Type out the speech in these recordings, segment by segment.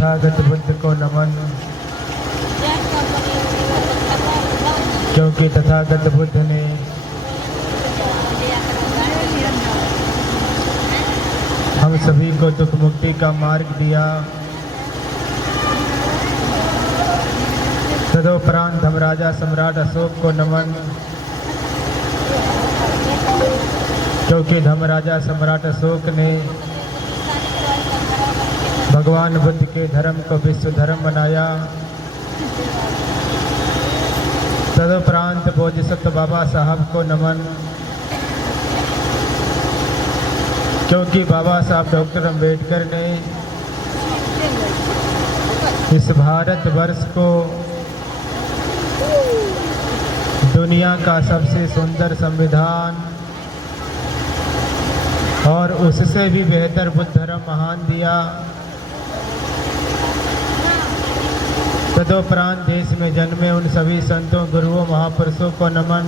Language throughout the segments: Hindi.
तथागत बुद्ध को नमन, क्योंकि तथागत बुद्ध ने हम सभी को दुख मुक्ति का मार्ग दिया। तदोपरांत धर्मराजा सम्राट अशोक को नमन, क्योंकि धर्मराजा सम्राट अशोक ने भगवान बुद्ध के धर्म को विश्व धर्म बनाया। तदुपरांत बोधिसत्व बाबा साहब को नमन, क्योंकि बाबा साहब डॉक्टर अंबेडकर ने इस भारतवर्ष को दुनिया का सबसे सुंदर संविधान और उससे भी बेहतर बुद्ध धर्म महान दिया। तदोपरांत देश में जन्मे उन सभी संतों, गुरुओं, महापुरुषों को नमन,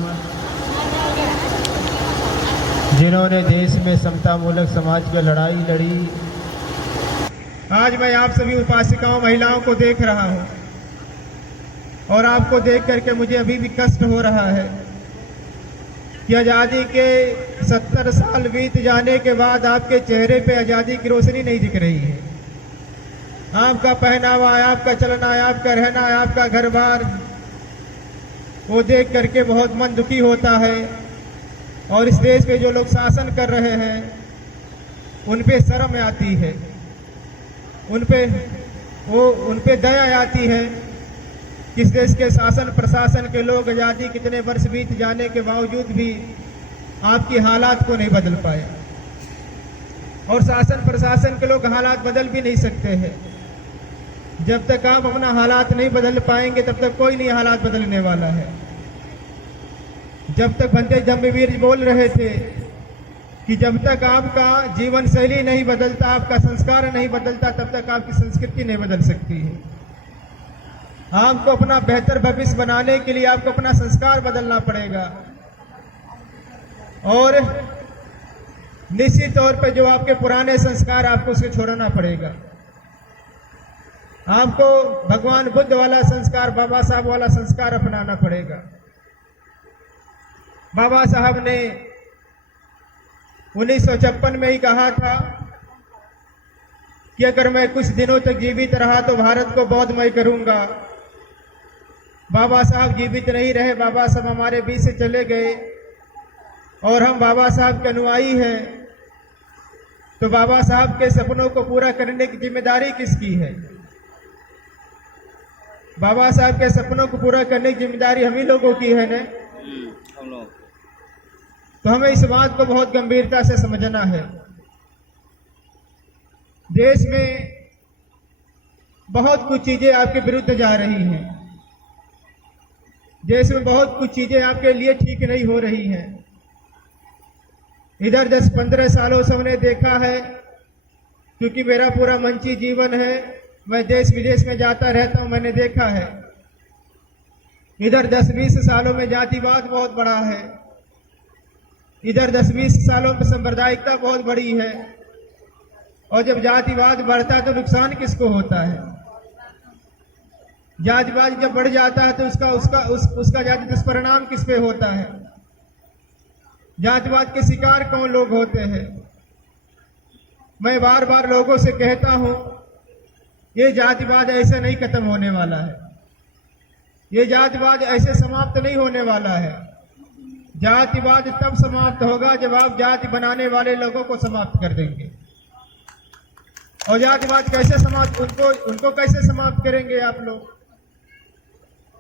जिन्होंने देश में समतामूलक समाज की लड़ाई लड़ी। आज मैं आप सभी उपासिकाओं, महिलाओं को देख रहा हूं और आपको देख करके मुझे अभी भी कष्ट हो रहा है कि आज़ादी के 70 साल बीत जाने के बाद आपके चेहरे पे आज़ादी की रोशनी नहीं दिख रही है। आपका पहनावा, आपका चलना, आपका रहना, आपका घर बार, वो देख करके बहुत मन दुखी होता है। और इस देश पे जो लोग शासन कर रहे हैं उन पे शर्म आती है, उन पे दया आती है। इस देश के शासन प्रशासन के लोग आज़ादी कितने वर्ष बीत जाने के बावजूद भी आपकी हालात को नहीं बदल पाए, और शासन प्रशासन के लोग हालात बदल भी नहीं सकते हैं। जब तक आप अपना हालात नहीं बदल पाएंगे तब तक कोई नहीं हालात बदलने वाला है। जब तक भंते जम्बीवीर बोल रहे थे कि जब तक आपका जीवन शैली नहीं बदलता, आपका संस्कार नहीं बदलता, तब तक आपकी संस्कृति नहीं बदल सकती है। आपको अपना बेहतर भविष्य बनाने के लिए आपको अपना संस्कार बदलना पड़ेगा, और निश्चित तौर पे जो आपके पुराने संस्कार आपको उसे छोड़ना पड़ेगा। आपको भगवान बुद्ध वाला संस्कार, बाबा साहब वाला संस्कार अपनाना पड़ेगा। बाबा साहब ने 1956 में ही कहा था कि अगर मैं कुछ दिनों तक जीवित रहा तो भारत को बौद्धमय करूंगा। बाबा साहब जीवित नहीं रहे, बाबा साहब हमारे बीच से चले गए और हम बाबा साहब के अनुयायी हैं। तो बाबा साहब के सपनों को पूरा करने की जिम्मेदारी किसकी है? बाबा साहब के सपनों को पूरा करने की जिम्मेदारी हम ही लोगों की है ना। तो हमें इस बात को बहुत गंभीरता से समझना है। देश में बहुत कुछ चीजें आपके विरुद्ध जा रही हैं, देश में बहुत कुछ चीजें आपके लिए ठीक नहीं हो रही हैं। इधर 10-15 सालों से हमने देखा है, क्योंकि मेरा पूरा मंची जीवन है, मैं देश विदेश में जाता रहता हूं, मैंने देखा है इधर 10-20 सालों में जातिवाद बहुत बड़ा है, इधर 10-20 सालों में सांप्रदायिकता बहुत बड़ी है। और जब जातिवाद बढ़ता है तो नुकसान किसको होता है? जातिवाद जब बढ़ जाता है तो उसका जाति दुष्परिणाम किस पे होता है? जातिवाद के शिकार कौन लोग होते हैं? मैं बार बार लोगों से कहता हूं, ये जातिवाद ऐसे नहीं खत्म होने वाला है, ये जातिवाद ऐसे समाप्त नहीं होने वाला है। जातिवाद तब समाप्त होगा जब आप जाति बनाने वाले लोगों को समाप्त कर देंगे। और जातिवाद कैसे समाप्त, उनको कैसे समाप्त करेंगे आप लोग?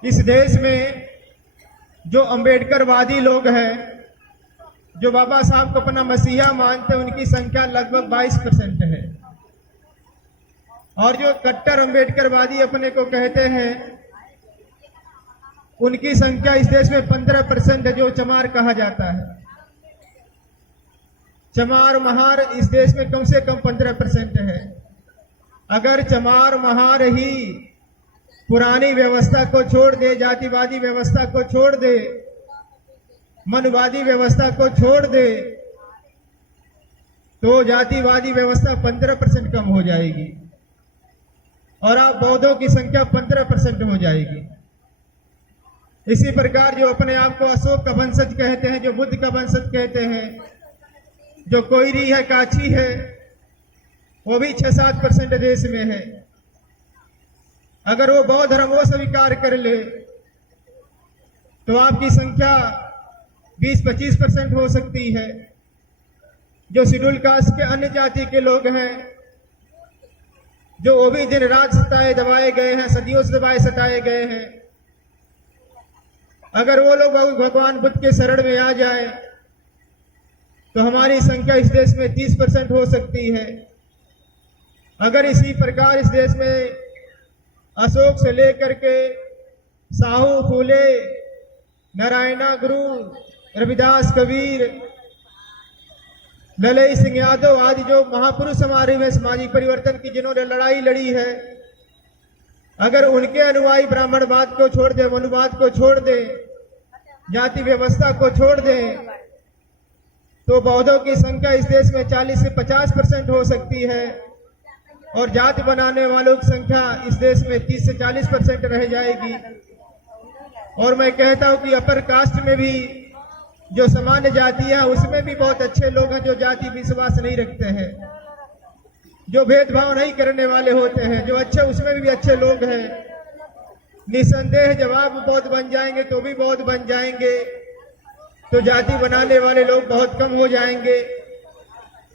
इस देश में जो अंबेडकरवादी लोग हैं, जो बाबा साहब को अपना मसीहा मानते हैं, उनकी संख्या लगभग 22% है। और जो कट्टर अंबेडकरवादी अपने को कहते हैं, उनकी संख्या इस देश में 15% है, जो चमार कहा जाता है। चमार महार इस देश में कम से कम 15% है। अगर चमार महार ही पुरानी व्यवस्था को छोड़ दे, जातिवादी व्यवस्था को छोड़ दे, मनवादी व्यवस्था को छोड़ दे, तो जातिवादी व्यवस्था 15% कम हो जाएगी। और आप बौद्धों की संख्या 15% हो जाएगी। इसी प्रकार जो अपने आप को अशोक का वंशज कहते हैं, जो बुद्ध का वंशज कहते हैं, जो कोयरी है, काची है, वो भी 6-7% देश में है। अगर वो बौद्ध धर्म वो स्वीकार कर ले तो आपकी संख्या 20-25% हो सकती है। जो शेड्यूल कास्ट के अन्य जाति के लोग हैं, जो वो भी दिन रात सताए दबाए गए हैं, सदियों से दबाए सताए गए हैं, अगर वो लोग भगवान बुद्ध के शरण में आ जाए तो हमारी संख्या इस देश में 30% हो सकती है। अगर इसी प्रकार इस देश में अशोक से लेकर के साहू, फूले, नारायणा गुरु, रविदास, कबीर, ललई सिंह यादव आदि जो महापुरुष हमारे में सामाजिक परिवर्तन की जिन्होंने लड़ाई लड़ी है, अगर उनके अनुयायी ब्राह्मणवाद को छोड़ दे, मनुवाद को छोड़ दे, जाति व्यवस्था को छोड़ दे, तो बौद्धों की संख्या इस देश में 40 से 50% हो सकती है और जाति बनाने वालों की संख्या इस देश में 30 से 40% रह जाएगी। और मैं कहता हूं कि अपर कास्ट में भी जो सामान्य जाति है उसमें भी बहुत अच्छे लोग हैं जो जाति विश्वास नहीं रखते हैं, जो भेदभाव नहीं करने वाले होते हैं, जो अच्छे उसमें भी अच्छे लोग हैं। निसंदेह जब आप बौद्ध बन जाएंगे तो भी बौद्ध बन जाएंगे, तो जाति बनाने वाले लोग बहुत कम हो जाएंगे,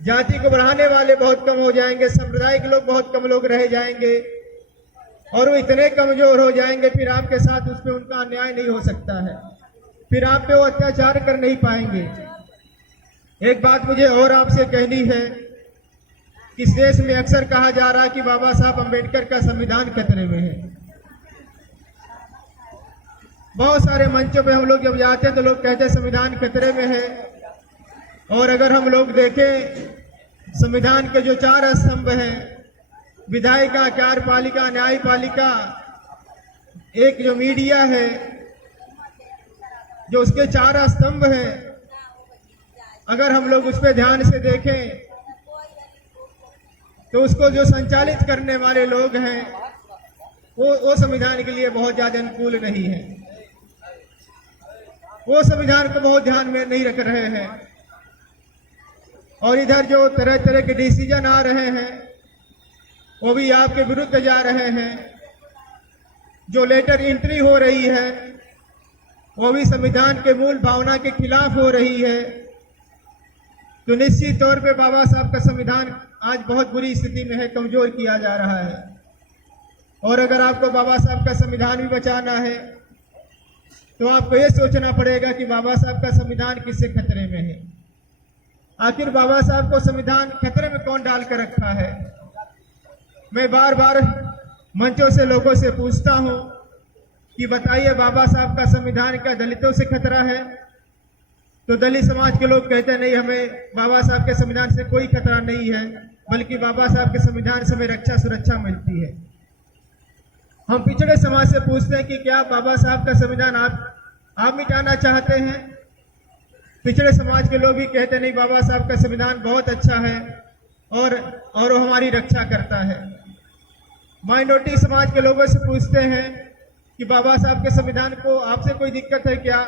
जाति को बढ़ाने वाले बहुत कम हो जाएंगे, संप्रदाय के लोग बहुत कम लोग रह जाएंगे और वो इतने कमजोर हो जाएंगे फिर आपके साथ उस पर उनका अन्याय नहीं हो सकता है, फिर आप पे वो अत्याचार कर नहीं पाएंगे। एक बात मुझे और आपसे कहनी है, इस देश में अक्सर कहा जा रहा है कि बाबा साहब अम्बेडकर का संविधान खतरे में है। बहुत सारे मंचों पे हम लोग जब जाते हैं तो लोग कहते हैं संविधान खतरे में है। और अगर हम लोग देखें संविधान के जो 4 स्तंभ हैं, विधायिका, कार्यपालिका, न्यायपालिका, एक जो मीडिया है, जो उसके 4 स्तंभ हैं, अगर हम लोग उस पर ध्यान से देखें तो उसको जो संचालित करने वाले लोग हैं वो संविधान के लिए बहुत ज्यादा अनुकूल नहीं है, वो संविधान को बहुत ध्यान में नहीं रख रहे हैं। और इधर जो तरह तरह के डिसीजन आ रहे हैं वो भी आपके विरुद्ध जा रहे हैं, जो लेटर एंट्री हो रही है वो भी संविधान के मूल भावना के खिलाफ हो रही है। तो निश्चित तौर पे बाबा साहब का संविधान आज बहुत बुरी स्थिति में है, कमजोर किया जा रहा है। और अगर आपको बाबा साहब का संविधान भी बचाना है तो आपको ये सोचना पड़ेगा कि बाबा साहब का संविधान किससे खतरे में है। आखिर बाबा साहब को संविधान खतरे में कौन डाल कर रखा है। मैं बार बार मंचों से लोगों से पूछता हूं कि बताइए बाबा साहब का संविधान क्या दलितों से खतरा है, तो दलित समाज के लोग कहते नहीं, हमें बाबा साहब के संविधान से कोई खतरा नहीं है, बल्कि बाबा साहब के संविधान से हमें रक्षा सुरक्षा मिलती है। हम पिछड़े समाज से पूछते हैं कि क्या बाबा साहब का संविधान आप मिटाना चाहते हैं। पिछड़े समाज के लोग भी कहते नहीं, बाबा साहब का संविधान बहुत अच्छा है और वो हमारी रक्षा करता है। माइनॉरिटी समाज के लोगों से पूछते हैं कि बाबा साहब के संविधान को आपसे कोई दिक्कत है क्या,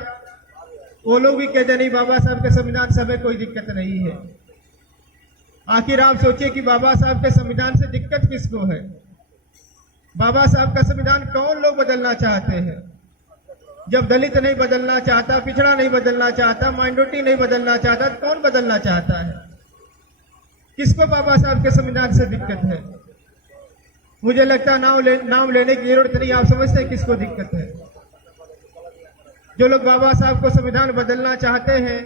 वो लोग भी कहते नहीं, बाबा साहब के संविधान से हमें कोई दिक्कत नहीं है। आखिर आप सोचिए कि बाबा साहब के संविधान से दिक्कत किसको है। बाबा साहब का संविधान कौन लोग बदलना चाहते हैं। जब दलित नहीं बदलना चाहता, पिछड़ा नहीं बदलना चाहता, माइनॉरिटी नहीं बदलना चाहता, तो कौन बदलना चाहता है। किसको बाबा साहब के संविधान से दिक्कत है। मुझे लगता है नाम लेने की जरूरत नहीं, आप समझते हैं किसको दिक्कत है। जो लोग बाबा साहब को संविधान बदलना चाहते हैं,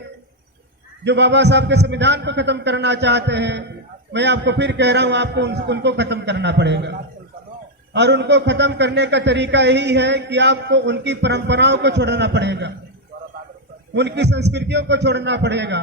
जो बाबा साहब के संविधान को खत्म करना चाहते हैं, मैं आपको फिर कह रहा हूं, आपको उनको खत्म करना पड़ेगा। और उनको खत्म करने का तरीका यही है कि आपको उनकी परंपराओं को छोड़ना पड़ेगा, उनकी संस्कृतियों को छोड़ना पड़ेगा।